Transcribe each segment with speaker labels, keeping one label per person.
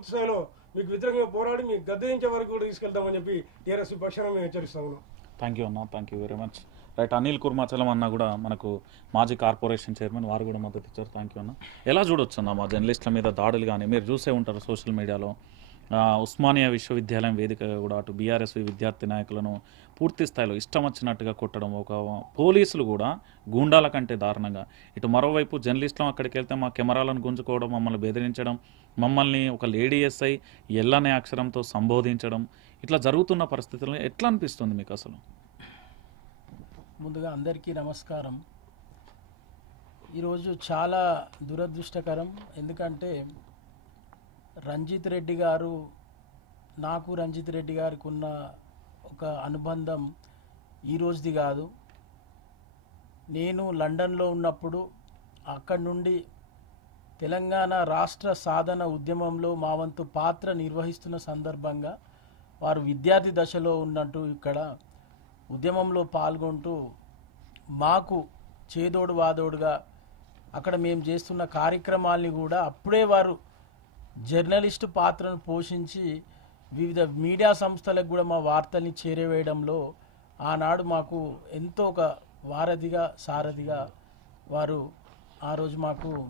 Speaker 1: పూర్తి స్థాయిలో మీకు వ్యతిరేకంగా పోరాడి మీకు గద్దెంచే వరకు కూడా తీసుకెళ్తామని చెప్పి టీఆర్ఎస్ పక్షాన మేము హెచ్చరిస్తా ఉన్నాం. థ్యాంక్ యూ అన్న thank you very much right Anil Kurmachalam అన్న కూడా మనకు మాజీ కార్పొరేషన్ చైర్మన్ వారు కూడా మద్దతు ఇచ్చారు. థ్యాంక్ యూ అన్న. ఎలా చూడొచ్చు అన్న మా జర్నలిస్టుల మీద దాడులు కానీ మీరు చూసే ఉంటారు సోషల్ మీడియాలో. ఉస్మానియా విశ్వవిద్యాలయం వేదికగా కూడా అటు బీఆర్ఎస్ విద్యార్థి నాయకులను పూర్తి స్థాయిలో ఇష్టం వచ్చినట్టుగా కొట్టడం ఒక పోలీసులు కూడా గూండాల కంటే దారుణంగా. ఇటు మరోవైపు జర్నలిస్టులం అక్కడికి వెళ్తే మా కెమెరాలను గుంజుకోవడం మమ్మల్ని బెదిరించడం మమ్మల్ని ఒక లేడీ ఎస్ఐ ఎల్లనే అక్షరంతో సంబోధించడం ఇట్లా జరుగుతున్న పరిస్థితుల్లో ఎట్లా అనిపిస్తుంది మీకు అసలు?
Speaker 2: ముందుగా అందరికీ నమస్కారం. ఈరోజు చాలా దురదృష్టకరం. ఎందుకంటే రంజిత్ రెడ్డి గారు నాకు రంజిత్ రెడ్డి గారికి ఉన్న ఒక అనుబంధం ఈరోజుది కాదు. నేను లండన్లో ఉన్నప్పుడు అక్కడి నుండి తెలంగాణ రాష్ట్ర సాధన ఉద్యమంలో మా వంతు పాత్ర నిర్వహిస్తున్న సందర్భంగా వారు విద్యార్థి దశలో ఉన్నట్టు ఇక్కడ ఉద్యమంలో పాల్గొంటూ మాకు చేదోడు వాదోడుగా అక్కడ మేము చేస్తున్న కార్యక్రమాల్ని కూడా అప్పుడే వారు జర్నలిస్టు పాత్రను పోషించి వివిధ మీడియా సంస్థలకు కూడా మా వార్తల్ని చేరవేయడంలో ఆనాడు మాకు ఎంతో ఒక వారధిగా సారథిగా వారు ఆ రోజు మాకు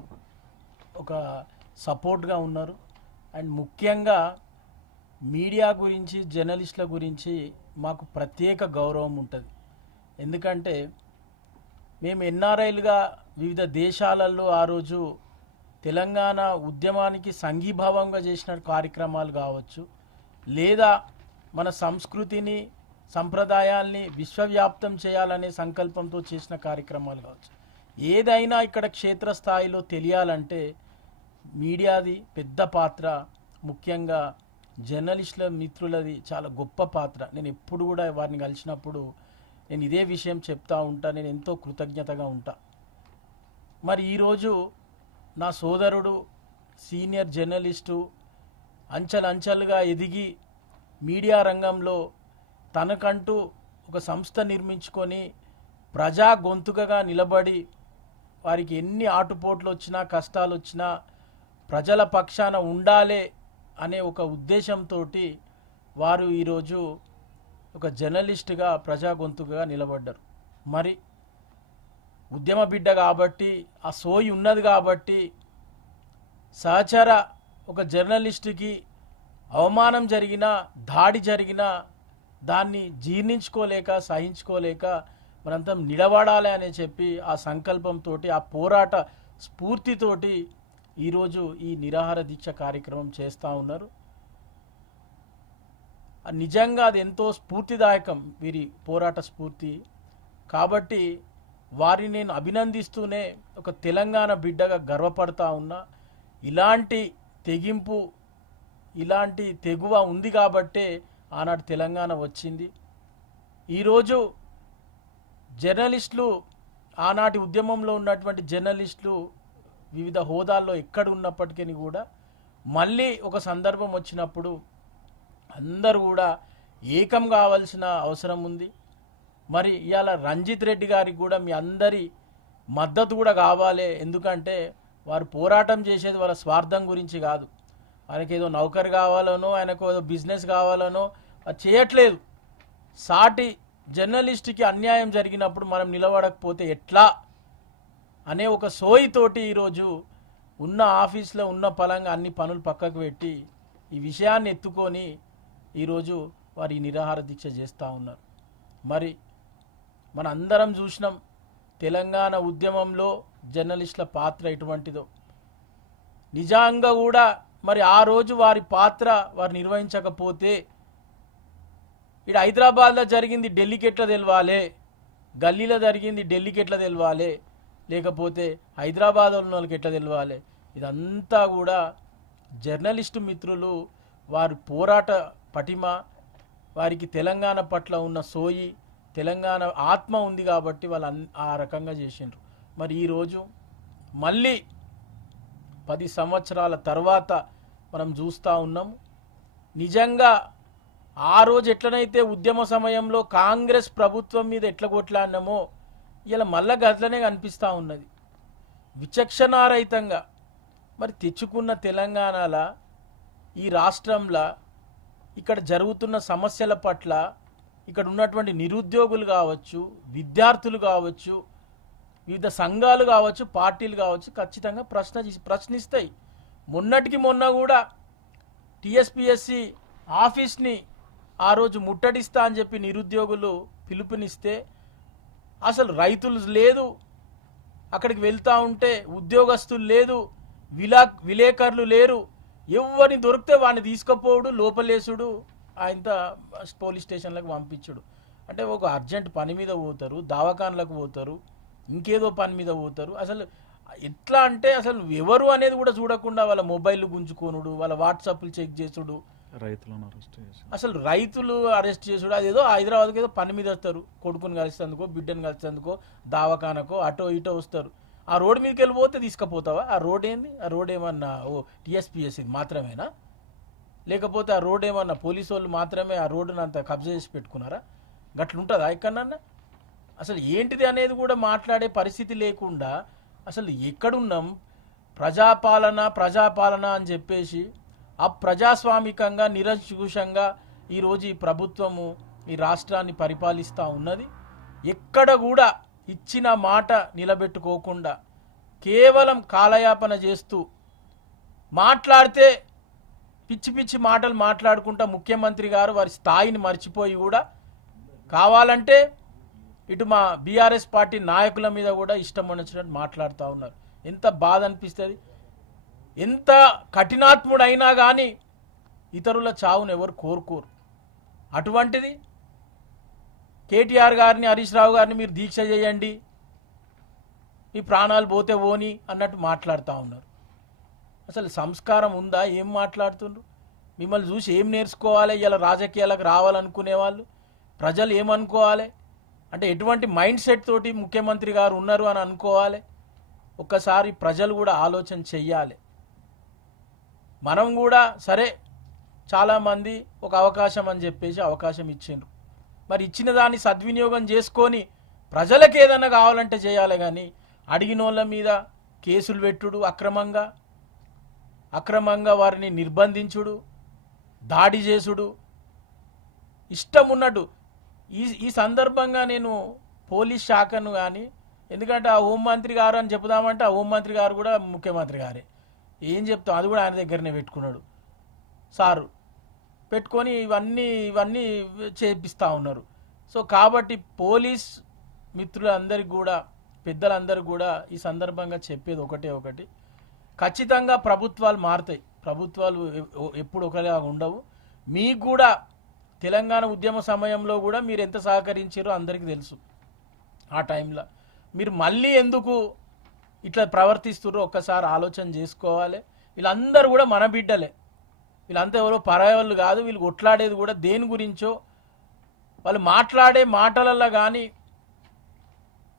Speaker 2: ఒక సపోర్ట్గా ఉన్నారు. అండ్ ముఖ్యంగా మీడియా గురించి జర్నలిస్టుల గురించి మాకు ప్రత్యేక గౌరవం ఉంటుంది. ఎందుకంటే మేము ఎన్ఆర్ఐలుగా వివిధ దేశాలలో ఆ రోజు తెలంగాణ ఉద్యమానికి సంఘీభావంగా చేసిన కార్యక్రమాలు కావచ్చు లేదా మన సంస్కృతిని సంప్రదాయాల్ని విశ్వవ్యాప్తం చేయాలనే సంకల్పంతో చేసిన కార్యక్రమాలు కావచ్చు. ఏదైనా ఇక్కడ క్షేత్రస్థాయిలో తెలియాలంటే మీడియాది పెద్ద పాత్ర ముఖ్యంగా జర్నలిస్టుల మిత్రులది చాలా గొప్ప పాత్ర. నేను ఎప్పుడు కూడా వారిని కలిసినప్పుడు నేను ఇదే విషయం చెప్తా ఉంటా నేను ఎంతో కృతజ్ఞతగా ఉంటా. మరి ఈరోజు నా సోదరుడు సీనియర్ జర్నలిస్టు అంచెలంచెలుగా ఎదిగి మీడియా రంగంలో తనకంటూ ఒక సంస్థ నిర్మించుకొని ప్రజా గొంతుకగా నిలబడి వారికి ఎన్ని ఆటుపోట్లు వచ్చినా కష్టాలు వచ్చినా ప్రజల పక్షాన ఉండాలే అనే ఒక ఉద్దేశంతో వారు ఈరోజు ఒక జర్నలిస్టుగా ప్రజా గొంతుకగా నిలబడ్డారు. మరి ఉద్యమ బిడ్డ కాబట్టి ఆ సోయి ఉన్నది కాబట్టి సహచర ఒక జర్నలిస్టుకి అవమానం జరిగినా దాడి జరిగినా దాన్ని జీర్ణించుకోలేక సహించుకోలేక మనంతా నిలబడాలి అని చెప్పి ఆ సంకల్పంతో ఆ పోరాట స్ఫూర్తితోటి ఈరోజు ఈ నిరాహార దీక్ష కార్యక్రమం చేస్తూ ఉన్నారు. నిజంగా అది ఎంతో స్ఫూర్తిదాయకం వీరి పోరాట స్ఫూర్తి. కాబట్టి వారిని నేను అభినందిస్తూనే ఒక తెలంగాణ బిడ్డగా గర్వపడతా ఉన్నా. ఇలాంటి తెగింపు ఇలాంటి తెగువ ఉంది కాబట్టే ఆనాడు తెలంగాణ వచ్చింది. ఈరోజు జర్నలిస్టులు ఆనాటి ఉద్యమంలో ఉన్నటువంటి జర్నలిస్టులు వివిధ హోదాల్లో ఎక్కడ ఉన్నప్పటికీ కూడా మళ్ళీ ఒక సందర్భం వచ్చినప్పుడు అందరూ కూడా ఏకం కావాల్సిన అవసరం ఉంది. మరి ఇవాళ రంజిత్ రెడ్డి గారికి కూడా మీ అందరి మద్దతు కూడా కావాలి. ఎందుకంటే వారు పోరాటం చేసేది వాళ్ళ స్వార్థం గురించి కాదు. ఆయనకి ఏదో నౌకరు కావాలనో ఆయనకు ఏదో బిజినెస్ కావాలనో అది చేయట్లేదు. సాటి జర్నలిస్ట్కి అన్యాయం జరిగినప్పుడు మనం నిలబడకపోతే ఎట్లా? అనే ఒక సోయితోటి ఈరోజు ఉన్న ఆఫీస్లో ఉన్న పలంగా అన్ని పనులు పక్కకు పెట్టి ఈ విషయాన్ని ఎత్తుకొని ఈరోజు వారి నిరాహార దీక్ష చేస్తూ ఉన్నారు. మరి మన అందరం చూసినాం తెలంగాణ ఉద్యమంలో జర్నలిస్టుల పాత్ర ఎటువంటిదో. నిజంగా కూడా మరి ఆ రోజు వారి పాత్ర వారు నిర్వహించకపోతే ఇక్కడ హైదరాబాద్లో జరిగింది ఢిల్లీకి ఎట్లా తెలవాలే గల్లీలో జరిగింది ఢిల్లీకి ఎట్లా తెలవాలే లేకపోతే హైదరాబాద్ ఉన్న వాళ్ళకి ఎట్లా తెలవాలి. ఇదంతా కూడా జర్నలిస్టు మిత్రులు వారి పోరాట పటిమ వారికి తెలంగాణ పట్ల ఉన్న సోయి తెలంగాణ ఆత్మ ఉంది కాబట్టి వాళ్ళు అన్- ఆ రకంగా చేసిండ్రు. మరి ఈరోజు మళ్ళీ పది సంవత్సరాల తర్వాత మనం చూస్తూ ఉన్నాం. నిజంగా ఆ రోజు ఎట్లనైతే ఉద్యమ సమయంలో కాంగ్రెస్ ప్రభుత్వం మీద ఎట్ల కొట్లాడినామో ఇలా మళ్ళా గట్లనే కనిపిస్తూ ఉన్నది. విచక్షణారహితంగా మరి తెచ్చుకున్న తెలంగాణలో ఈ రాష్ట్రంలో ఇక్కడ జరుగుతున్న సమస్యల పట్ల ఇక్కడ ఉన్నటువంటి నిరుద్యోగులు కావచ్చు విద్యార్థులు కావచ్చు వివిధ సంఘాలు కావచ్చు పార్టీలు కావచ్చు ఖచ్చితంగా ప్రశ్న ప్రశ్నిస్తాయి. మొన్నటికి మొన్న కూడా టిఎస్పిఎస్సి ఆఫీస్ని ఆ రోజు ముట్టడిస్తా అని చెప్పి నిరుద్యోగులు పిలుపునిస్తే అసలు రైతులు లేదు అక్కడికి వెళ్తూ ఉంటే ఉద్యోగస్తులు లేదు విలా విలేకరులు లేరు ఎవరిని దొరికితే వాడిని తీసుకుపోవుడు లోపలేసుడు ఆయన పోలీస్ స్టేషన్లకు పంపించుడు. అంటే ఒక అర్జెంట్ పని మీద పోతారు దవాఖాన్లకు పోతారు ఇంకేదో పని మీద పోతారు. అసలు ఎట్లా అంటే అసలు ఎవరు అనేది కూడా చూడకుండా వాళ్ళ మొబైల్ గుంజుకోనుడు వాళ్ళ వాట్సాప్లు చెక్ చేసుడు
Speaker 1: రైతులను అరెస్ట్ చేసి.
Speaker 2: అసలు రైతులు అరెస్ట్ చేసుడు అదేదో హైదరాబాద్కి ఏదో పని మీద వస్తారు. కొడుకుని కలిసేందుకో బిడ్డను కలిసేందుకో దావఖానకో అటో ఇటో వస్తారు. ఆ రోడ్ మీదకి వెళ్ళిపోతే తీసుకుపోతావా? ఆ రోడ్ ఏంది? ఆ రోడ్ ఏమన్నా ఓ టీఎస్పీఎస్సీ మాత్రమేనా? లేకపోతే ఆ రోడ్ ఏమన్నా పోలీసు వాళ్ళు మాత్రమే ఆ రోడ్డును అంత కబ్జా చేసి పెట్టుకున్నారా? గట్లుంటుందా ఎక్కడన్నా అసలు ఏంటిది అనేది కూడా మాట్లాడే పరిస్థితి లేకుండా అసలు ఎక్కడున్నాం? ప్రజాపాలన ప్రజాపాలన అని చెప్పేసి అప్రజాస్వామికంగా నిరంకుశంగా ఈరోజు ఈ ప్రభుత్వము ఈ రాష్ట్రాన్ని పరిపాలిస్తూ ఉన్నది. ఎక్కడ కూడా ఇచ్చిన మాట నిలబెట్టుకోకుండా కేవలం కాలయాపన చేస్తూ మాట్లాడితే పిచ్చి పిచ్చి మాటలు మాట్లాడుకుంటా ముఖ్యమంత్రి గారు వారి స్థాయిని మర్చిపోయి కూడా కావాలంటే ఇటు మా బీఆర్ఎస్ పార్టీ నాయకుల మీద కూడా ఇష్టం వచ్చినట్టు మాట్లాడుతూ ఉన్నారు. ఎంత బాధ అనిపిస్తుంది. ఎంత కఠినాత్ముడైనా కానీ ఇతరుల చావును ఎవరు కోరుకోరు. అటువంటిది కేటీఆర్ గారిని హరీష్ రావు గారిని మీరు దీక్ష చేయండి. మీ ప్రాణాలు పోతే ఓని అన్నట్టు మాట్లాడుతూ ఉన్నారు. అసలు సంస్కారం ఉందా? ఏం మాట్లాడుతుండ్రు? మిమ్మల్ని చూసి ఏం నేర్చుకోవాలి? ఇలా రాజకీయాలకు రావాలనుకునే వాళ్ళు? ప్రజలు ఏమనుకోవాలి? అంటే ఎటువంటి మైండ్ సెట్ తోటి ముఖ్యమంత్రి గారు ఉన్నారు అని అనుకోవాలి? ఒక్కసారి ప్రజలు కూడా ఆలోచన చెయ్యాలి. మనం కూడా సరే చాలామంది ఒక అవకాశం అని చెప్పేసి అవకాశం ఇచ్చిండ్రు. మరి ఇచ్చిన దాన్ని సద్వినియోగం చేసుకొని ప్రజలకు ఏదైనా కావాలంటే చేయాలి కానీ అడిగిన వాళ్ళ మీద కేసులు పెట్టుడు అక్రమంగా. అక్రమంగా వారిని నిర్బంధించుడు దాడి చేసుడు. ఇష్టం ఉన్నట్టు ఈ ఈ సందర్భంగా నేను పోలీస్ శాఖను కానీ ఎందుకంటే ఆ హోంమంత్రి గారు అని చెప్దామంటే ఆ హోంమంత్రి గారు కూడా ముఖ్యమంత్రి గారే. ఏం చెప్తాం? అది కూడా ఆయన దగ్గరనే పెట్టుకున్నాడు. సారు పెట్టుకొని ఇవన్నీ ఇవన్నీ చేపిస్తూ ఉన్నారు. సో కాబట్టి పోలీస్ మిత్రులందరికీ కూడా పెద్దలందరికీ కూడా ఈ సందర్భంగా చెప్పేది ఒకటే ఒకటి. ఖచ్చితంగా ప్రభుత్వాలు మారుతాయి. ప్రభుత్వాలు ఎప్పుడు ఒకలా ఉండవు. మీకు కూడా తెలంగాణ ఉద్యమ సమయంలో కూడా మీరు ఎంత సహకరించారో అందరికీ తెలుసు. ఆ టైంలో. మీరు మళ్ళీ ఎందుకు ఇట్లా ప్రవర్తిస్తున్నారో ఒక్కసారి ఆలోచన చేసుకోవాలి. వీళ్ళందరూ కూడా మన బిడ్డలే. వీళ్ళంతా ఎవరో పరాయవాళ్ళు కాదు. వీళ్ళు కొట్లాడేది కూడా దేని గురించో. వాళ్ళు మాట్లాడే మాటలలో కానీ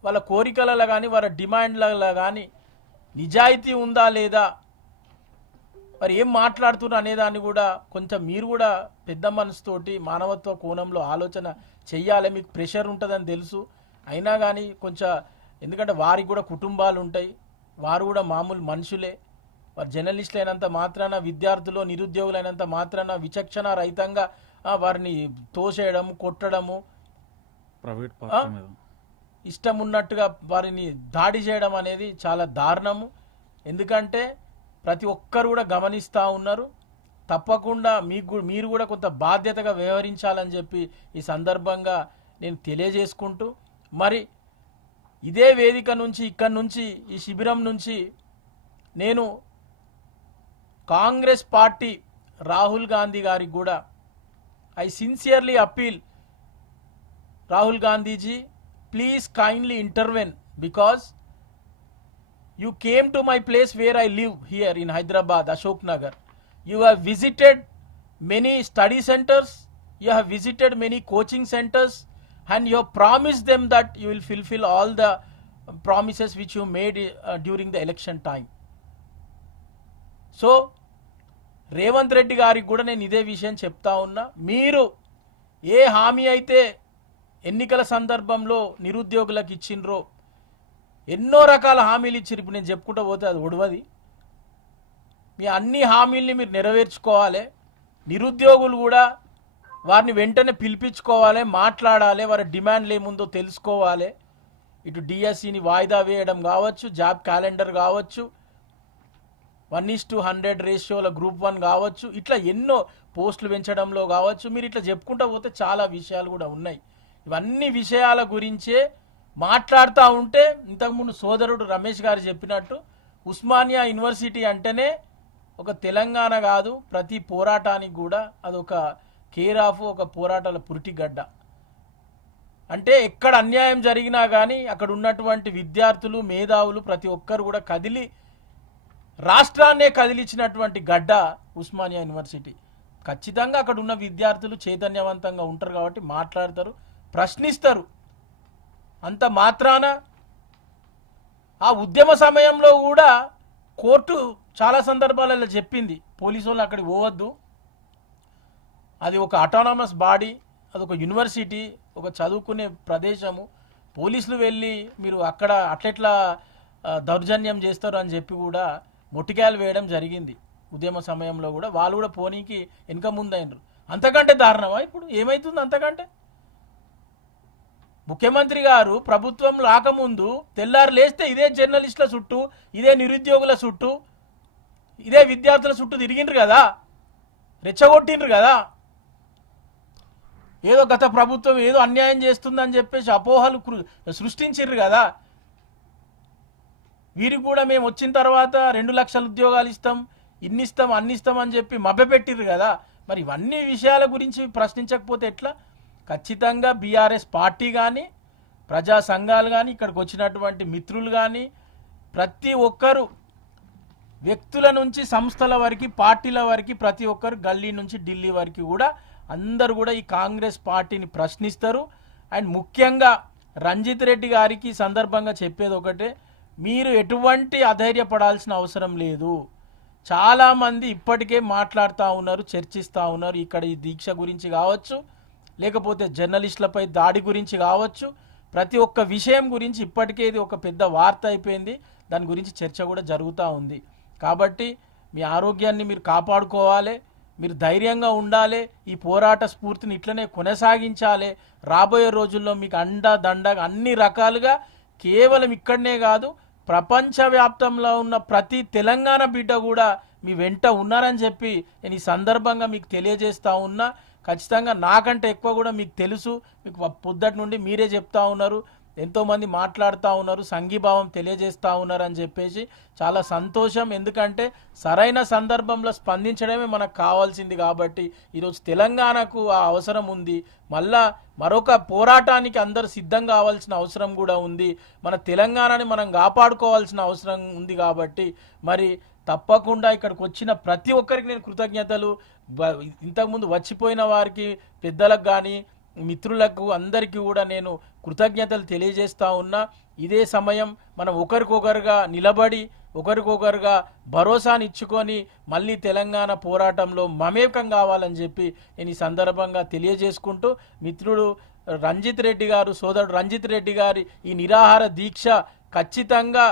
Speaker 2: వాళ్ళ కోరికలలో కానీ వాళ్ళ డిమాండ్లలో కానీ నిజాయితీ ఉందా లేదా? మరి ఏం మాట్లాడుతున్నారు అనేదాన్ని కూడా కొంచెం మీరు కూడా పెద్ద మనసుతోటి మానవత్వ కోణంలో ఆలోచన చెయ్యాలి. మీకు ప్రెషర్ ఉంటుందని తెలుసు. అయినా కానీ కొంచెం ఎందుకంటే వారికి కూడా కుటుంబాలు ఉంటాయి. వారు కూడా మామూలు మనుషులే. వారు జర్నలిస్టులు అయినంత మాత్రాన విద్యార్థులు నిరుద్యోగులైనంత మాత్రాన విచక్షణ రహితంగా వారిని తోసేయడం కొట్టడము. ప్రైవేట్ ఇష్టం ఉన్నట్టుగా వారిని దాడి చేయడం అనేది చాలా దారుణము. ఎందుకంటే ప్రతి ఒక్కరు కూడా గమనిస్తూ ఉన్నారు. తప్పకుండా మీకు మీరు కూడా కొంత బాధ్యతగా వ్యవహరించాలని చెప్పి ఈ సందర్భంగా నేను తెలియజేసుకుంటూ మరి ఇదే వేదిక నుంచి ఇక్కడి నుంచి ఈ శిబిరం నుంచి నేను కాంగ్రెస్ పార్టీ రాహుల్ గాంధీ గారికి కూడా I sincerely appeal Rahul Gandhiji please kindly intervene because you came to my place where I live here in Hyderabad, Ashok Nagar. You have visited many study centers, you have visited many coaching centers, and you have promised them that you will fulfill all the promises which you made uh, during the election time. So Revanth Reddy గారికి కూడా నేను ఇదే విషయం చెప్తా ఉన్నా మీరు ఏ హామీ అయితే ఎన్నికల సందర్భంలో నిరుద్యోగులకు ఇచ్చిండ్రో ఎన్నో రకాల హామీలు ఇచ్చిరు ఇప్పుడు నేను చెప్పుకుంటూ పోతే అది ఒడవది. మీ అన్ని హామీల్ని మీరు నెరవేర్చుకోవాలి. నిరుద్యోగులు కూడా వారిని వెంటనే పిలిపించుకోవాలి మాట్లాడాలి వారి డిమాండ్లు ఏముందో తెలుసుకోవాలి. ఇటు డిఎస్సిని వాయిదా వేయడం కావచ్చు జాబ్ క్యాలెండర్ కావచ్చు వన్ ఈస్ టు హండ్రెడ్ రేషియోల గ్రూప్ వన్ కావచ్చు ఇట్లా ఎన్నో పోస్టులు పెంచడంలో కావచ్చు. మీరు ఇట్లా చెప్పుకుంటా పోతే చాలా విషయాలు కూడా ఉన్నాయి. ఇవన్నీ విషయాల గురించే మాట్లాడుతూ ఉంటే ఇంతకుముందు సోదరుడు రమేష్ గారు చెప్పినట్టు ఉస్మానియా యూనివర్సిటీ అంటేనే ఒక తెలంగాణ కాదు ప్రతి పోరాటానికి కూడా అదొక కేర్ ఆఫ్ ఒక పోరాటాల పురిటిగడ్డ. అంటే ఎక్కడ అన్యాయం జరిగినా కానీ అక్కడ ఉన్నటువంటి విద్యార్థులు మేధావులు ప్రతి ఒక్కరు కూడా కదిలి రాష్ట్రాన్నే కదిలించినటువంటి గడ్డ ఉస్మానియా యూనివర్సిటీ. ఖచ్చితంగా అక్కడ ఉన్న విద్యార్థులు చైతన్యవంతంగా ఉంటారు కాబట్టి మాట్లాడతారు. ప్రశ్నిస్తారు. అంత మాత్రాన ఆ ఉద్యమ సమయంలో కూడా కోర్టు చాలా సందర్భాలలో చెప్పింది. పోలీసు వాళ్ళు అక్కడికి పోవద్దు. అది ఒక అటానమస్ బాడీ అది ఒక యూనివర్సిటీ ఒక చదువుకునే ప్రదేశము. పోలీసులు వెళ్ళి మీరు అక్కడ అట్లెట్లా దౌర్జన్యం చేస్తారు అని చెప్పి కూడా మొట్టికాయలు వేయడం జరిగింది. ఉద్యమ సమయంలో కూడా వాళ్ళు కూడా పోనీకి వెనక ముందైనరు. అంతకంటే దారుణమా ఇప్పుడు? ఏమవుతుంది అంతకంటే? ముఖ్యమంత్రి గారు ప్రభుత్వం రాకముందు తెల్లారు లేస్తే ఇదే జర్నలిస్టుల చుట్టూ ఇదే నిరుద్యోగుల చుట్టూ ఇదే విద్యార్థుల చుట్టూ తిరిగిండ్రు కదా? రెచ్చగొట్టిండ్రు కదా? ఏదో గత ప్రభుత్వం ఏదో అన్యాయం చేస్తుందని చెప్పేసి అపోహలు కృ- సృష్టించిర్రు కదా? వీరికి కూడా మేము వచ్చిన తర్వాత రెండు లక్షల ఉద్యోగాలు ఇస్తాం ఇన్ని ఇస్తాం అన్ని ఇస్తాం అని చెప్పి మభ్యపెట్టిర్రు కదా? మరి ఇవన్నీ విషయాల గురించి ప్రశ్నించకపోతే ఎట్లా? ఖచ్చితంగా బీఆర్ఎస్ పార్టీ కానీ ప్రజా సంఘాలు కానీ ఇక్కడికి వచ్చినటువంటి మిత్రులు కానీ ప్రతి ఒక్కరు వ్యక్తుల నుంచి సంస్థల వరకు పార్టీల వరకు ప్రతి ఒక్కరు గల్లీ నుంచి ఢిల్లీ వరకు కూడా అందరూ కూడా ఈ కాంగ్రెస్ పార్టీని ప్రశ్నిస్తారు. అండ్ ముఖ్యంగా రంజిత్ రెడ్డి గారికి సందర్భంగా చెప్పేది ఒకటే మీరు ఎటువంటి అధైర్యపడాల్సిన అవసరం లేదు. చాలామంది ఇప్పటికే మాట్లాడుతూ ఉన్నారు చర్చిస్తూ ఉన్నారు. ఇక్కడ ఈ దీక్ష గురించి కావచ్చు లేకపోతే జర్నలిస్టులపై దాడి గురించి కావచ్చు ప్రతి ఒక్క విషయం గురించి ఇప్పటికే ఇది ఒక పెద్ద వార్త అయిపోయింది. దాని గురించి చర్చ కూడా జరుగుతూ ఉంది. కాబట్టి మీ ఆరోగ్యాన్ని మీరు కాపాడుకోవాలి మీరు ధైర్యంగా ఉండాలి ఈ పోరాట స్ఫూర్తిని ఇట్లనే కొనసాగించాలి. రాబోయే రోజుల్లో మీకు అండ దండ అన్ని రకాలుగా కేవలం ఇక్కడనే కాదు ప్రపంచవ్యాప్తంలో ఉన్న ప్రతి తెలంగాణ బిడ్డ కూడా మీ వెంట ఉన్నారని చెప్పి నేను ఈ సందర్భంగా మీకు తెలియజేస్తా ఉన్నా. ఖచ్చితంగా నాకంటే ఎక్కువ కూడా మీకు తెలుసు. మీకు పొద్దటి నుండి మీరే చెప్తా ఉన్నారు. ఎంతోమంది మాట్లాడుతూ ఉన్నారు. సంఘీభావం తెలియజేస్తూ ఉన్నారు అని చెప్పేసి చాలా సంతోషం. ఎందుకంటే సరైన సందర్భంలో స్పందించడమే మనకు కావాల్సింది కాబట్టి ఈరోజు తెలంగాణకు ఆ అవసరం ఉంది. మళ్ళా మరొక పోరాటానికి అందరూ సిద్ధం కావాల్సిన అవసరం కూడా ఉంది. మన తెలంగాణని మనం కాపాడుకోవాల్సిన అవసరం ఉంది కాబట్టి మరి తప్పకుండా ఇక్కడికి వచ్చిన ప్రతి ఒక్కరికి నేను కృతజ్ఞతలు. ఇంతకుముందు వచ్చిపోయిన వారికి పెద్దలకు కానీ మిత్రులకు అందరికీ కూడా నేను కృతజ్ఞతలు తెలియజేస్తా ఉన్నా. ఇదే సమయం మనం ఒకరికొకరుగా నిలబడి ఒకరికొకరుగా భరోసాని ఇచ్చుకొని మళ్ళీ తెలంగాణ పోరాటంలో మమేకం కావాలని చెప్పి నేను ఈ సందర్భంగా తెలియజేసుకుంటూ మిత్రుడు రంజిత్ రెడ్డి గారు సోదరుడు రంజిత్ రెడ్డి గారి ఈ నిరాహార దీక్ష ఖచ్చితంగా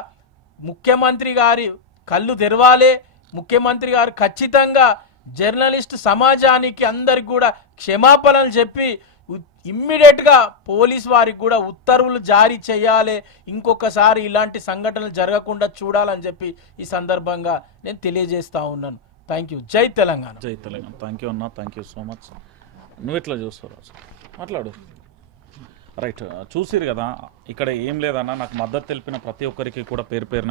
Speaker 2: ముఖ్యమంత్రి గారి కళ్ళు తెరవాలే. ముఖ్యమంత్రి గారు ఖచ్చితంగా జర్నలిస్ట్ సమాజానికి అందరికి కూడా క్షమాపణలు చెప్పి ఇమ్మీడియట్గా పోలీస్ వారికి కూడా ఉత్తర్వులు జారీ చేయాలి. ఇంకొకసారి ఇలాంటి సంఘటనలు జరగకుండా చూడాలని చెప్పి ఈ సందర్భంగా నేను తెలియజేస్తా ఉన్నాను. Thank you. జై తెలంగాణ.
Speaker 1: జై తెలంగాణ. థ్యాంక్ యూ అన్న. Thank you so much. నువ్వు ఎట్లా చూస్తావు రాజు? మాట్లాడు. రైట్. చూసిరు కదా. ఇక్కడ ఏం లేదన్నా నాకు మద్దతు తెలిపిన ప్రతి ఒక్కరికి కూడా పేరు పేరున